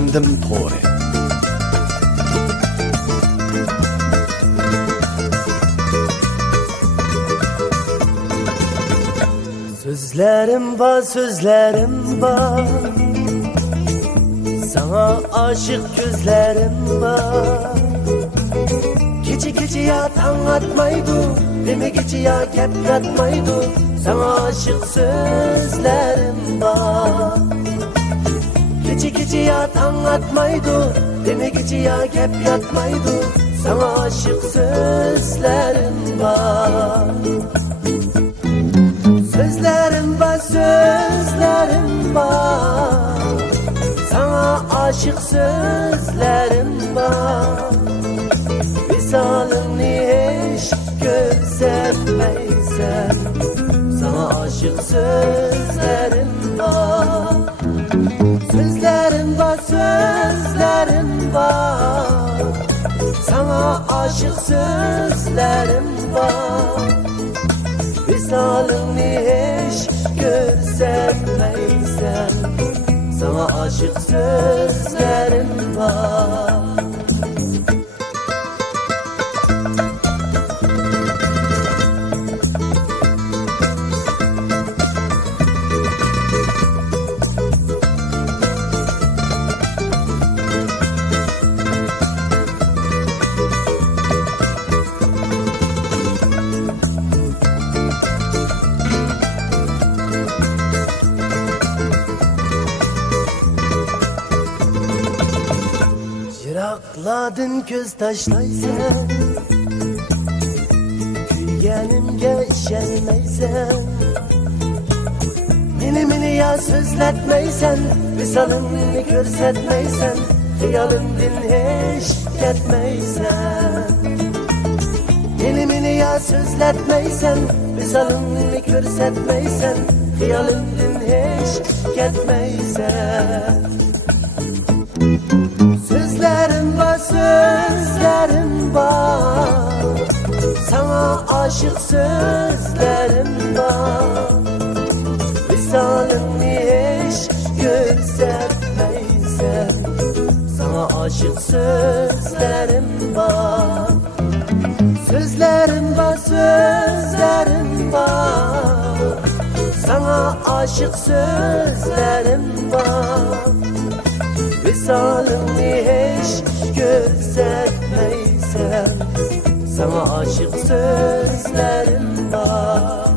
efendim to'g'ri. Sözlerim var, sözlerim var, sana aşık gözlerim var. Gece gece yatan atmaydı, deme gece ya gep yatmaydı, sana aşık sözlerim var. Gece gece yatan atmaydı, deme gece ya gep yatmaydı, sana aşık sözlerim var. Sözlerim var, sözlerim var, sana aşık sözlerim var. Visalini hiç görsemeysen, sana aşık sözlerim var. Sözlerim var, sözlerim var, sana aşık sözlerim var. Visalini hiç görsemeysen, sana aşık sözlerim var. Yırakladın göz taşlaysan, gülgenimge işenmeysen, meni ya sözletmeysen, visalını görsetmeysen, hıyalımdin hiç getmeysen. Meni ya sözletmeysen, visalını görsetmeysen, hıyalımdin hiç getmeysen. Sözlerim var, sözlerim var, sana aşık sözlerim var. Visalini hiç görsetmeysen, sana aşık sözlerim var. Sözlerim var, sözlerim var, sana aşık sözlerim var. Visalini hiç görsetmeysen, sana aşık sözlerim var.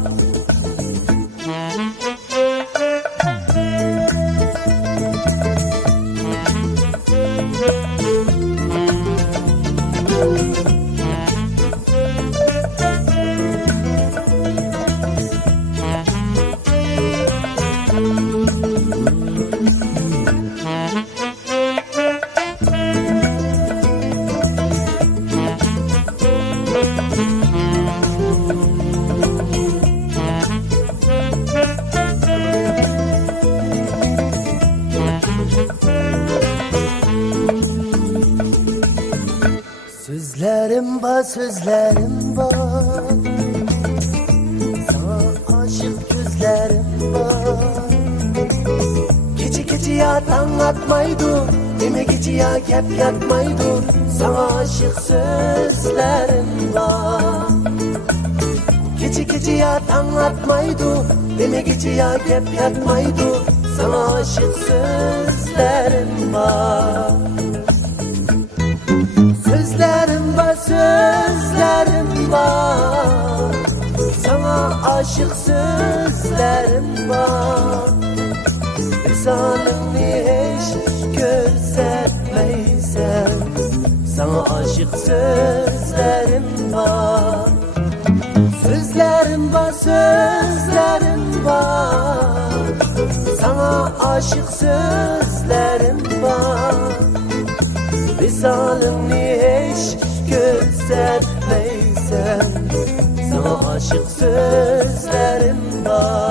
Sözlerim var, sözlerim var, sana aşık gözlerim var. Gece gece yatan atmaydı, deme gece ya gep yatmaydı, sana aşık sözlerim var. Gece gece yatan atmaydı, deme gece ya gep yatmaydı, sana aşık sözlerim var. Sözlerim var, sözlerim var, sana aşık sözlerim var. Visalini hiç görsetmeysen, sana aşık sözlerim var. Sözlerim var, sözlerim var, sana aşık sözlerim var. Visalini hiç görsetmeysen, sana aşık sözlerim var.